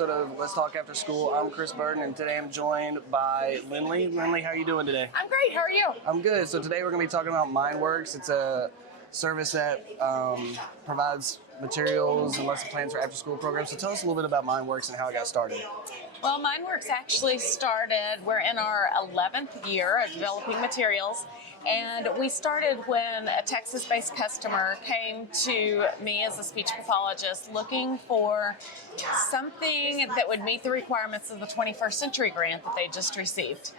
episode of Let's Talk After School. I'm Chris Burton, and today I'm joined by Lindley. Lindley, how are you doing today? I'm great. How are you? I'm good. So today we're going to be talking about Mindworks. It's a service that provides materials and lesson plans for after-school programs. So tell us a little bit about Mindworks and how it got started. Well, Mindworks actually started, we're in our 11th year of developing materials, and we started when a Texas-based customer came to me as a speech pathologist looking for something that would meet the requirements of the 21st Century grant that they just received.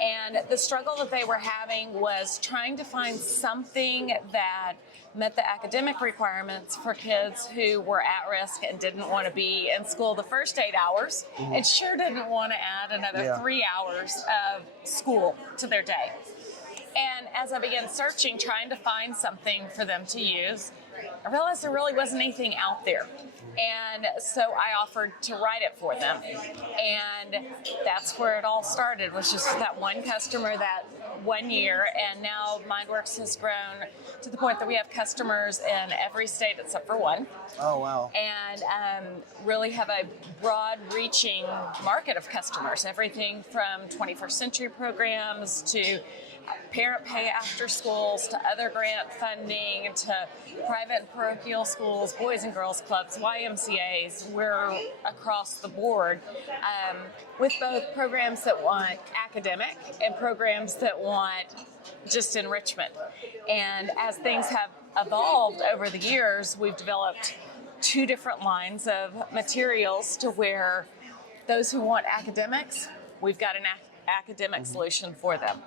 And the struggle that they were having was trying to find something that met the academic requirements for kids who were at risk and didn't want to be in school the first 8 hours and sure didn't want to add another 3 hours of school to their day. And as I began searching, trying to find something for them to use, I realized there really wasn't anything out there. And so I offered to write it for them. And that's where it all started, was just that one customer that 1 year. And now Mindworks has grown to the point that we have customers in every state except for one. Oh, wow. And really have a broad-reaching market of customers, everything from 21st century programs to parent pay after schools, to other grant funding, to private and parochial schools, boys and girls clubs, YMCAs. We're across the board with both programs that want academic and programs that want just enrichment. And as things have evolved over the years, we've developed 2 different lines of materials to where those who want academics, we've got an academic solution for them.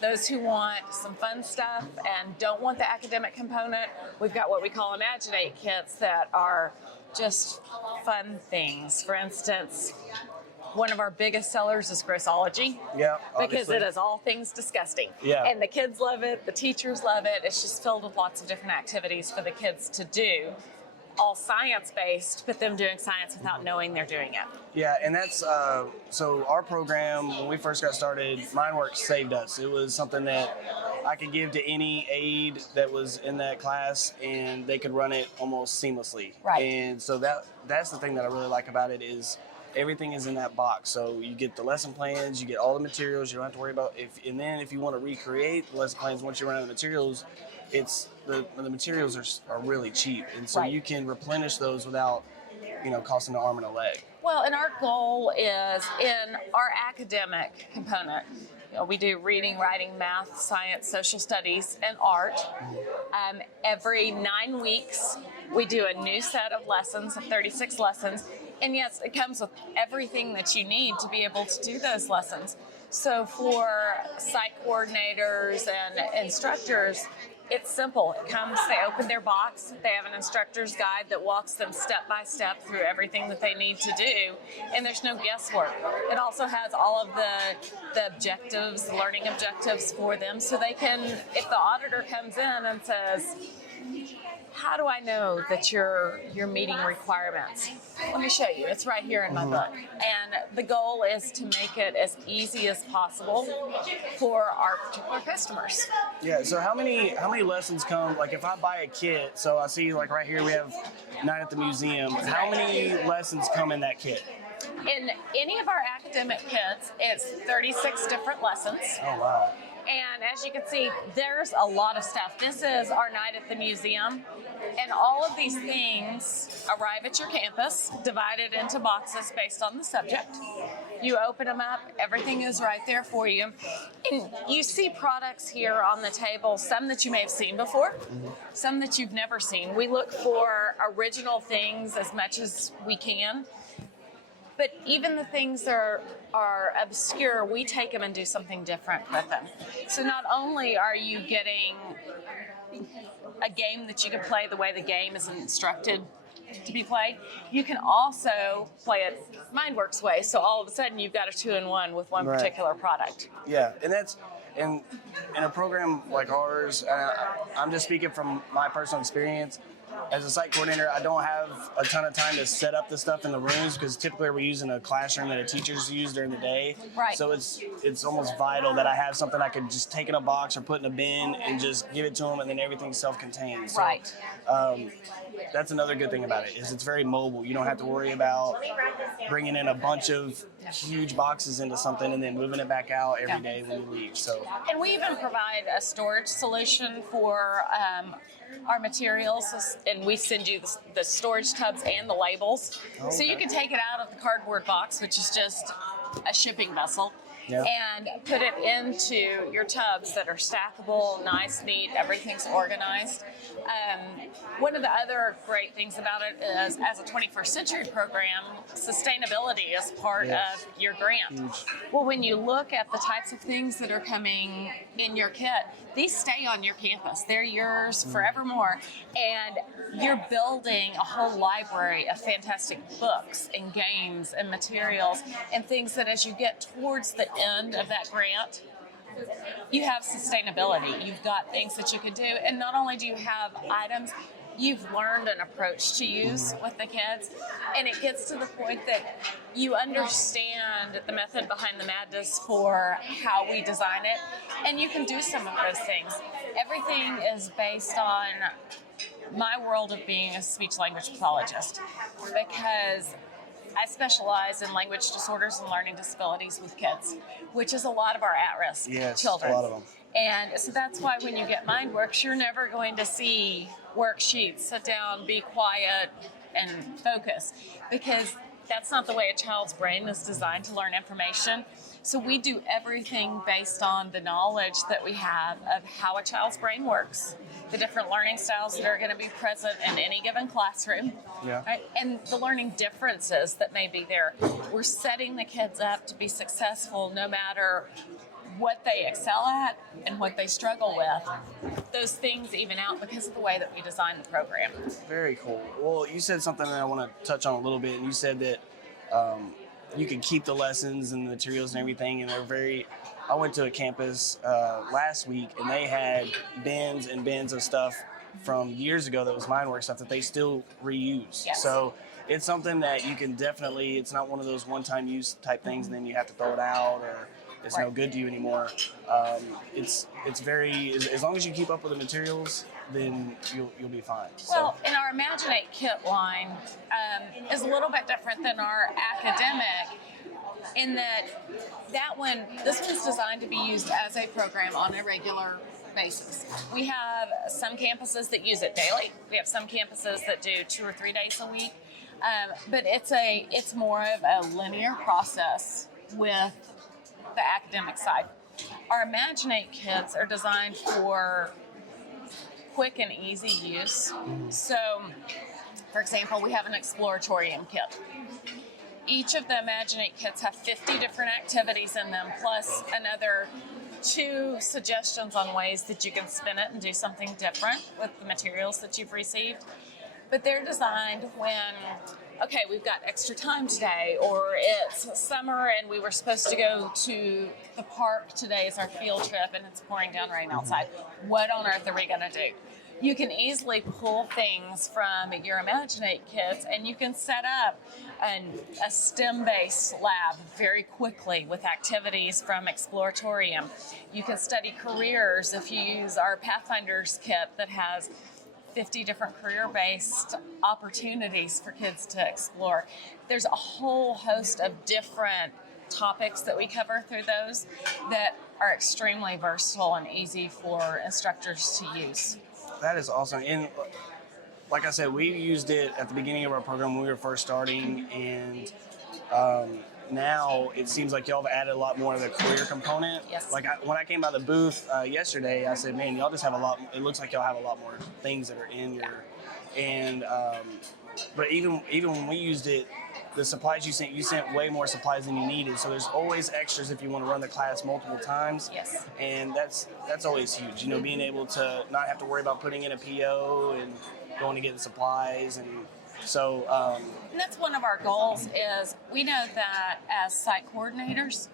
Those who want some fun stuff and don't want the academic component, we've got what we call Imaginate kits that are just fun things. For instance, one of our biggest sellers is Grossology. Yeah, because it is all things disgusting. Yeah. And the kids love it, the teachers love it. It's just filled with lots of different activities for the kids to do, all science-based, but them doing science without knowing they're doing it. Yeah, and that's, so our program, when we first got started, Mindworks saved us. It was something that I could give to any aide that was in that class, and they could run it almost seamlessly. Right. And so that's the thing that I really like about it is everything is in that box. So you get the lesson plans, you get all the materials, you don't have to worry about, and then if you want to recreate the lesson plans once you run out of materials, it's the materials are really cheap, and so you can replenish those without, costing an arm and a leg. Well, and our goal is in our academic component. We do reading, writing, math, science, social studies, and art. Every 9 weeks, we do a new set of lessons, of 36 lessons. And yes, it comes with everything that you need to be able to do those lessons. So for site coordinators and instructors, it's simple. It comes, they open their box, they have an instructor's guide that walks them step by step through everything that they need to do, and there's no guesswork. It also has all of the objectives, the learning objectives for them, so they can, if the auditor comes in and says, how do I know that you're meeting requirements? Let me show you. It's right here in my book. And the goal is to make it as easy as possible for our particular customers. Yeah, so how many lessons come, like if I buy a kit, so I see like right here we have Night at the Museum, how many lessons come in that kit? In any of our academic kits, it's 36 different lessons. Oh, wow. And as you can see, there's a lot of stuff. This is our Night at the Museum. And all of these things arrive at your campus, divided into boxes based on the subject. You open them up, everything is right there for you. And you see products here on the table, some that you may have seen before, some that you've never seen. We look for original things as much as we can. But even the things that are obscure, we take them and do something different with them. So not only are you getting a game that you can play the way the game is instructed to be played, you can also play it Mindworks way. So all of a sudden you've got a 2-in-1 with one particular product. Yeah, and that's in a program like ours, I'm just speaking from my personal experience, as a site coordinator, I don't have a ton of time to set up the stuff in the rooms because typically we're using a classroom that the teachers use during the day. Right. So it's almost vital that I have something I could just take in a box or put in a bin and just give it to them, and then everything's self-contained. So, Right. that's another good thing about it is it's very mobile. You don't have to worry about bringing in a bunch of huge boxes into something and then moving it back out every day when you leave. So, and we even provide a storage solution for our materials, and we send you the storage tubs and the labels. Okay. So you can take it out of the cardboard box, which is just a shipping vessel, yeah. and put it into your tubs that are stackable, nice, neat, everything's organized. One of the other great things about it is, as a 21st century program, sustainability is part Yes. of your grant. Huge. Well, when you look at the types of things that are coming in your kit, these stay on your campus. They're yours forevermore. And you're building a whole library of fantastic books and games and materials and things that, as you get towards the end of that grant, you have sustainability. You've got things that you can do. And not only do you have items, you've learned an approach to use with the kids. And it gets to the point that you understand the method behind the madness for how we design it. And you can do some of those things. Everything is based on my world of being a speech language pathologist, because I specialize in language disorders and learning disabilities with kids, which is a lot of our at-risk children. A lot of them. And so that's why when you get Mindworks, you're never going to see worksheets, sit down, be quiet, and focus, because that's not the way a child's brain is designed to learn information. So we do everything based on the knowledge that we have of how a child's brain works, the different learning styles that are going to be present in any given classroom, right? And the learning differences that may be there. We're setting the kids up to be successful no matter what they excel at and what they struggle with. Those things even out because of the way that we design the program. Very cool. Well, you said something that I want to touch on a little bit, and you said that you can keep the lessons and the materials and everything, and they're very... I went to a campus last week, and they had bins and bins of stuff from years ago that was Mindworks stuff that they still reuse. Yes. So it's something that you can definitely... It's not one of those one-time use type things, and then you have to throw it out, or it's no good to you anymore. It's very... As long as you keep up with the materials, then you'll be fine. Well, in our Imaginate kit line is a little bit different than our academic, in that this one's designed to be used as a program on a regular basis. We have some campuses that use it daily. We have some campuses that do 2 or 3 days a week. But it's more of a linear process with the academic side. Our Imaginate kits are designed for quick and easy use. So, for example, we have an Exploratorium kit. Each of the Imaginate kits have 50 different activities in them, plus another 2 suggestions on ways that you can spin it and do something different with the materials that you've received. But they're designed when, okay, we've got extra time today, or it's summer and we were supposed to go to the park today as our field trip and it's pouring down rain outside. What on earth are we going to do? You can easily pull things from your Imaginate kits, and you can set up a STEM-based lab very quickly with activities from Exploratorium. You can study careers if you use our Pathfinders kit that has 50 different career-based opportunities for kids to explore. There's a whole host of different topics that we cover through those that are extremely versatile and easy for instructors to use. That is awesome. And like I said, we used it at the beginning of our program when we were first starting, and now it seems like y'all have added a lot more of the career component. Yes. Like when I came by the booth yesterday, I said, man, y'all just have a lot, it looks like y'all have a lot more things that are in your, and, but even when we used it, the supplies you sent way more supplies than you needed. So there's always extras if you want to run the class multiple times. Yes. And that's always huge. You know, being able to not have to worry about putting in a PO and going to get the supplies. And so... and that's one of our goals is we know that as site coordinators,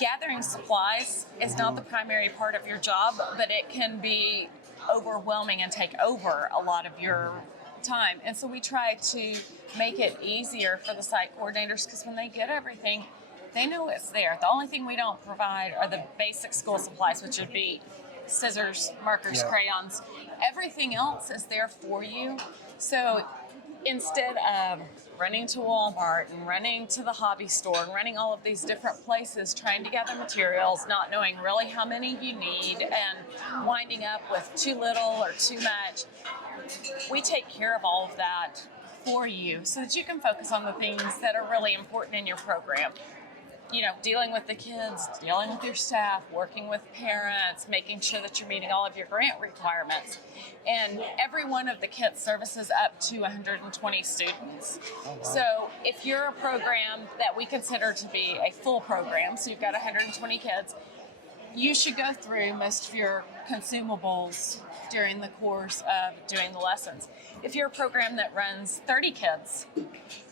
gathering supplies is not the primary part of your job, but it can be overwhelming and take over a lot of your time. And so we try to make it easier for the site coordinators, because when they get everything, they know it's there. The only thing we don't provide are the basic school supplies, which would be scissors, markers, crayons. Everything else is there for you. So instead of running to Walmart and running to the hobby store and running all of these different places, trying to gather materials, not knowing really how many you need, and winding up with too little or too much, we take care of all of that for you so that you can focus on the things that are really important in your program. You know, dealing with the kids, dealing with your staff, working with parents, making sure that you're meeting all of your grant requirements. And every one of the kits services up to 120 students. Oh, wow. So if you're a program that we consider to be a full program, so you've got 120 kids, you should go through most of your consumables during the course of doing the lessons. If you're a program that runs 30 kids,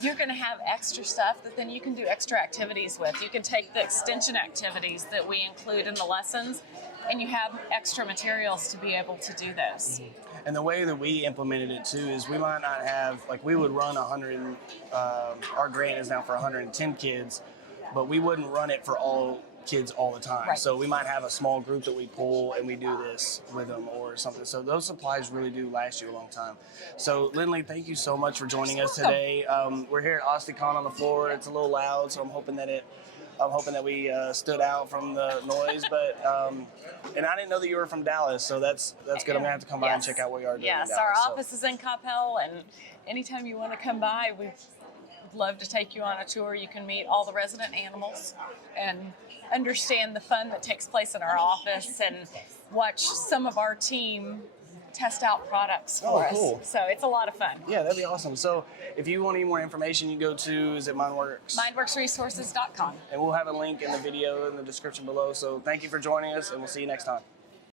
you're going to have extra stuff that then you can do extra activities with. You can take the extension activities that we include in the lessons, and you have extra materials to be able to do this. And the way that we implemented it too is we might not have, like we would run 100, our grant is now for 110 kids, but we wouldn't run it for all kids all the time. Right. So we might have a small group that we pull and we do this with them or something. So those supplies really do last you a long time. So Lindley, thank you so much for joining us today. We're here at Osti-Con on the floor. It's a little loud, so I'm hoping that we stood out from the noise. But and I didn't know that you were from Dallas, so that's good. I'm gonna have to come by and check out what you are doing. Yes, in Dallas, our office is in Coppell, and anytime you want to come by, we'd love to take you on a tour. You can meet all the resident animals and understand the fun that takes place in our office and watch some of our team test out products for us. Cool. So it's a lot of fun. Yeah, that'd be awesome. So if you want any more information, you go to, is it Mindworks? Mindworksresources.com. And we'll have a link in the video in the description below. So thank you for joining us, and we'll see you next time.